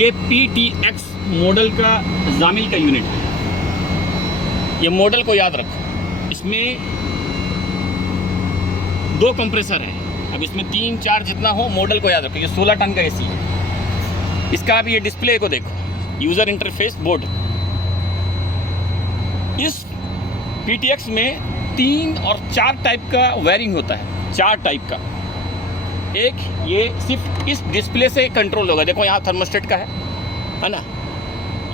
ये PTX model का जामिल का यूनिट है। ये मॉडल को याद रखो। इसमें 2 कंप्रेसर है। अब इसमें 3-4 जितना हो, मॉडल को याद रखो। ये 16 टन का एसी है। इसका अब ये डिस्प्ले को देखो, यूज़र इंटरफेस बोर्ड। इस PTX में 3 और 4 टाइप का वायरिंग होता है। 4 टाइप का। एक ये सिर्फ इस डिस्प्ले से कंट्रोल होगा। देखो यहाँ थर्मोस्टेट का है ना।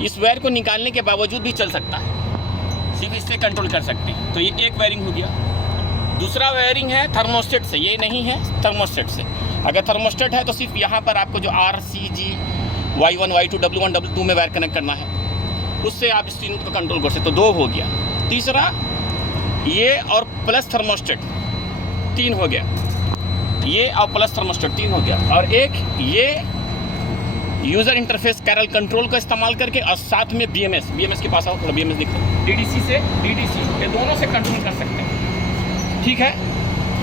इस वायर को निकालने के बावजूद भी चल सकता है, सिर्फ इससे कंट्रोल कर सकते हैं। तो ये एक वायरिंग हो गया। दूसरा वायरिंग है थर्मोस्टेट से। ये नहीं है थर्मोस्टेट से। अगर थर्मोस्टेट है तो सिर्फ यहाँ पर आपको जो RCG Y1 Y2 W1 W2 में वायर कनेक्ट करना है, उससे आप इस यूनिट को कंट्रोल कर सकते हो। 2 हो गया। तीसरा ये और प्लस थर्मोस्टेट 3 हो गया। ये और प्लस थर्मोस्टेट 3 हो गया। और एक ये यूज़र इंटरफेस कैरल कंट्रोल का इस्तेमाल करके, और साथ में BMS के पास आओ, थोड़ा BMS दिखो। DDC से DDC, ये दोनों से कंट्रोल कर सकते हैं। ठीक है,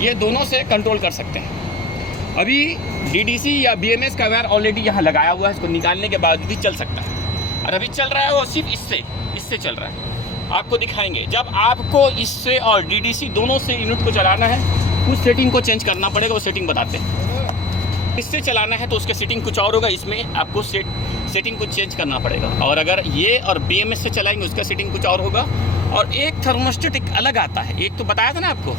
ये दोनों से कंट्रोल कर सकते हैं। अभी DDC या BMS का वायर ऑलरेडी यहाँ लगाया हुआ है। इसको निकालने के बाद भी चल सकता है। और अभी चल रहा है वो सिर्फ इससे चल रहा है। आपको दिखाएंगे जब आपको इससे और DDC दोनों से यूनिट को चलाना है, उस सेटिंग को चेंज करना पड़ेगा। वो सेटिंग बताते हैं। इससे चलाना है तो उसके सेटिंग कुछ और होगा, इसमें आपको सेटिंग को चेंज करना पड़ेगा। और अगर ये और BMS से चलाएंगे, उसका सेटिंग कुछ और होगा। और एक थर्मोस्टेट एक अलग आता है। एक तो बताया था ना आपको,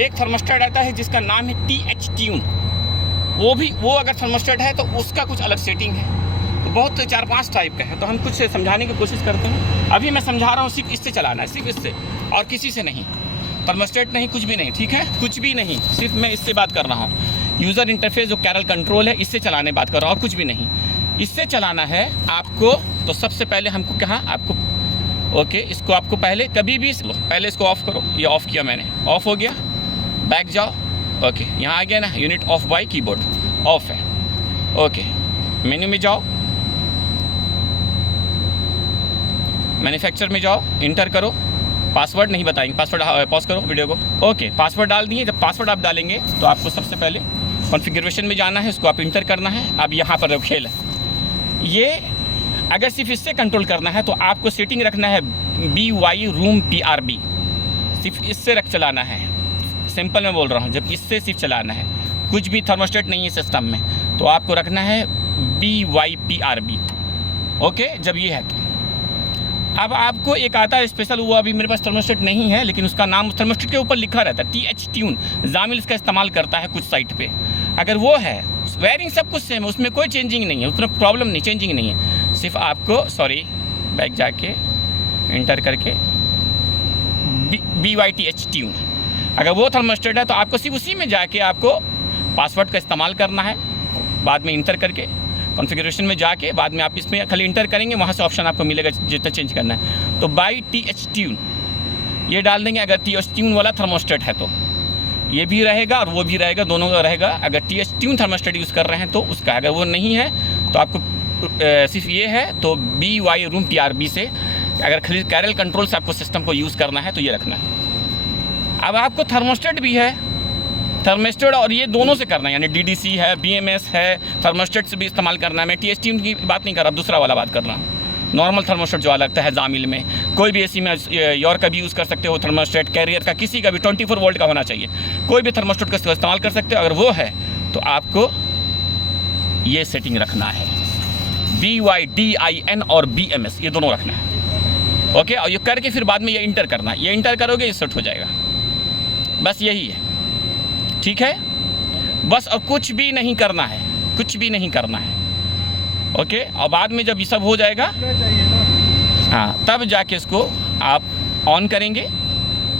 एक थर्मोस्टेट आता है जिसका नाम है TH ट्यून। वो अगर थर्मोस्टेट है तो उसका कुछ अलग सेटिंग है। तो बहुत 4-5 टाइप का है। तो हम कुछ समझाने की कोशिश करते हैं। अभी मैं समझा रहा हूँ, सिर्फ इससे चलाना है, सिर्फ इससे, और किसी से नहीं। थर्मोस्टेट नहीं, कुछ भी नहीं। ठीक है, कुछ भी नहीं, सिर्फ मैं इससे बात कर रहा हूँ। यूज़र इंटरफेस जो कैरल कंट्रोल है, इससे चलाने बात कर रहा हूँ, और कुछ भी नहीं। इससे चलाना है आपको। तो सबसे पहले हमको कहाँ आपको ओके, इसको आपको पहले कभी भी पहले इसको ऑफ़ करो। ये ऑफ़ किया मैंने, ऑफ़ हो गया। बैक जाओ। ओके, यहाँ आ गया ना, unit of by keyboard, off है। ओके, मेन्यू में जाओ, मैन्युफैक्चर में जाओ, इंटर करो। पासवर्ड नहीं बताएंगे, पासवर्ड पॉज करो वीडियो को। ओके, पासवर्ड डाल दिए। जब पासवर्ड आप डालेंगे तो आपको सबसे पहले कॉन्फ़िगरेशन में जाना है, उसको आप इंटर करना है। अब यहाँ पर खेल है। ये अगर सिर्फ इससे कंट्रोल करना है तो आपको सेटिंग रखना है BY रूम PRB। सिर्फ इससे रख चलाना है। सिंपल मैं बोल रहा हूँ, जब इससे सिर्फ चलाना है, कुछ भी थर्मोस्टेट नहीं है सिस्टम में, तो आपको रखना है BY PRB। ओके, जब ये है तो अब आपको एक आता है स्पेशल। वो अभी मेरे पास थर्मोस्टेट नहीं है, लेकिन उसका नाम थर्मोस्टेट के ऊपर लिखा रहता है, TH ट्यून। जामिल इसका इस्तेमाल करता है कुछ साइट पे। अगर वो है, वायरिंग सब कुछ सेम है, उसमें कोई चेंजिंग नहीं है, उसमें प्रॉब्लम नहीं, चेंजिंग नहीं है। सिर्फ आपको बैक जाके इंटर करके BYTH ट्यून। अगर वो थर्मोस्टेट है तो आपको सिर्फ उसी में जाके आपको पासवर्ड का इस्तेमाल करना है। बाद में इंटर करके कॉन्फ़िगरेशन में जाके बाद में आप इसमें खाली इंटर करेंगे, वहाँ से ऑप्शन आपको मिलेगा जितना चेंज करना है। तो बाई TH ट्यून ये डाल देंगे। अगर TH ट्यून वाला थर्मोस्टेट है तो ये भी रहेगा और वो भी रहेगा, दोनों का रहेगा। अगर TH ट्यून थर्मोस्टेट यूज़ कर रहे हैं तो उसका, अगर वो नहीं है तो आपको सिर्फ ये है तो BY रूम PRB से, अगर खाली कैरल कंट्रोल से आपको सिस्टम को यूज़ करना है तो ये रखना है। अब आपको थर्मोस्टेट भी है, थर्मोस्टेट और ये दोनों से करना है, यानी DDC है, BMS है, थर्मोस्टेट से भी इस्तेमाल करना है। मैं TH ट्यून की बात नहीं कर रहा, दूसरा वाला बात कर रहा हूँ। नॉर्मल थर्मोस्टेट जो लगता है जामिल में, कोई भी AC में योर का भी यूज़ कर सकते हो थर्मोस्टेट, कैरियर का, किसी का भी 24 वोल्ट का होना चाहिए। कोई भी थर्मोस्टेट का इस्तेमाल कर सकते हो। अगर वो है तो आपको ये सेटिंग रखना है, BY DIN और BMS, ये दोनों रखना है। ओके, और ये करके फिर बाद में ये इंटर करना है। ये इंटर करोगे, ये सेट हो जाएगा। बस यही है। ठीक है, बस और कुछ भी नहीं करना है, कुछ भी नहीं करना है। ओके, और बाद में जब ये सब हो जाएगा, हाँ, तब जाके इसको आप ऑन करेंगे,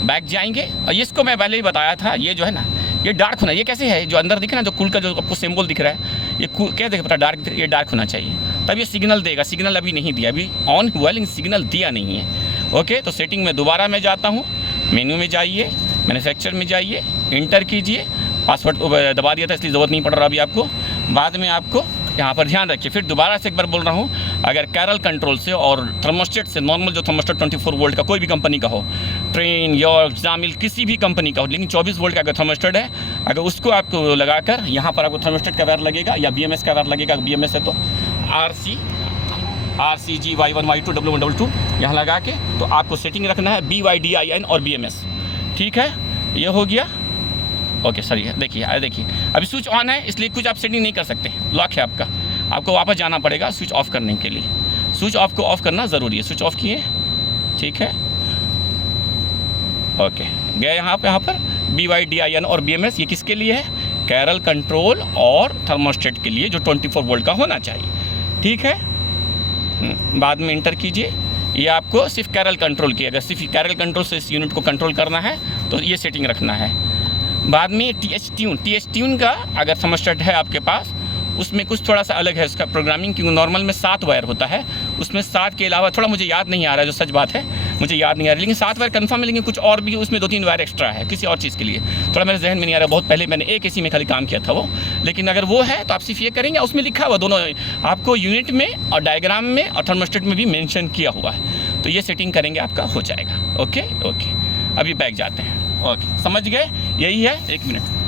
बैक जाएंगे। और इसको मैं पहले ही बताया था, ये जो है ना, ये डार्क होना। ये कैसे है, जो अंदर दिख रहा है, जो कूल का जो आपको सिंबल दिख रहा है, ये क्या देख पता डार्क, ये डार्क होना चाहिए, तब ये सिग्नल देगा। सिग्नल अभी नहीं दिया, अभी ऑन हुआ लेकिन सिग्नल दिया नहीं है। ओके, तो सेटिंग में दोबारा मैं जाता हूँ, मेन्यू में जाइए, मैन्युफैक्चर में जाइए, इंटर कीजिए। पासवर्ड दबा दिया था इसलिए ज़रूरत नहीं पड़ रहा अभी आपको। बाद में आपको यहाँ पर ध्यान रखिए। फिर दोबारा से एक बार बोल रहा हूँ, अगर कैरल कंट्रोल से और थर्मोस्टेट से, नॉर्मल जो थर्मोस्टेट 24 वोल्ट का कोई भी कंपनी का हो, ट्रेन, योर, जामिल, किसी भी कंपनी का हो, लेकिन 24 वोल्ट का अगर थर्मोस्टेट है, अगर उसको आपको लगाकर यहाँ पर आपको थर्मोस्टेट का वायर लगेगा या BMS का वायर लगेगा। BMS है तो RCG Y1 Y2 W1 W2 यहाँ लगा के, तो आपको सेटिंग रखना है BYDIN और BMS। ठीक है, ये हो गया। ओके सर, ये देखिए अभी स्विच ऑन है, इसलिए कुछ आप सेटिंग नहीं कर सकते, लॉक है आपका। आपको वापस जाना पड़ेगा स्विच ऑफ करने के लिए। स्विच ऑफ को ऑफ करना ज़रूरी है। स्विच ऑफ किए, ठीक है। ओके, गए यहाँ पर BYDIN और BMS, ये किसके लिए है? कैरल कंट्रोल और थर्मोस्टेट के लिए, जो 24 वोल्ट का होना चाहिए। ठीक है, बाद में इंटर कीजिए। ये आपको सिर्फ कैरल कंट्रोल की, अगर सिर्फ कैरल कंट्रोल से इस यूनिट को कंट्रोल करना है तो ये सेटिंग रखना है। बाद में TH ट्यून का अगर थर्मोस्टेट है आपके पास, उसमें कुछ थोड़ा सा अलग है उसका प्रोग्रामिंग, क्योंकि नॉर्मल में 7 वायर होता है, उसमें 7 के अलावा थोड़ा मुझे याद नहीं आ रहा है, जो सच बात है मुझे याद नहीं आ रहा, लेकिन 7 वायर कंफर्म है, लेकिन कुछ और भी उसमें 2-3 वायर एक्स्ट्रा है किसी और चीज़ के लिए, थोड़ा मेरे जहन में नहीं आ रहा। बहुत पहले मैंने एक AC में खाली काम किया था वो, लेकिन अगर वो है तो आप सिर्फ ये करेंगे, उसमें लिखा हुआ दोनों आपको यूनिट में और डायग्राम में और थर्मोस्टेट में भी मेंशन किया हुआ है, तो ये सेटिंग करेंगे आपका हो जाएगा। ओके, अभी बैक जाते हैं। ओके, समझ गए? यही है, 1 मिनट।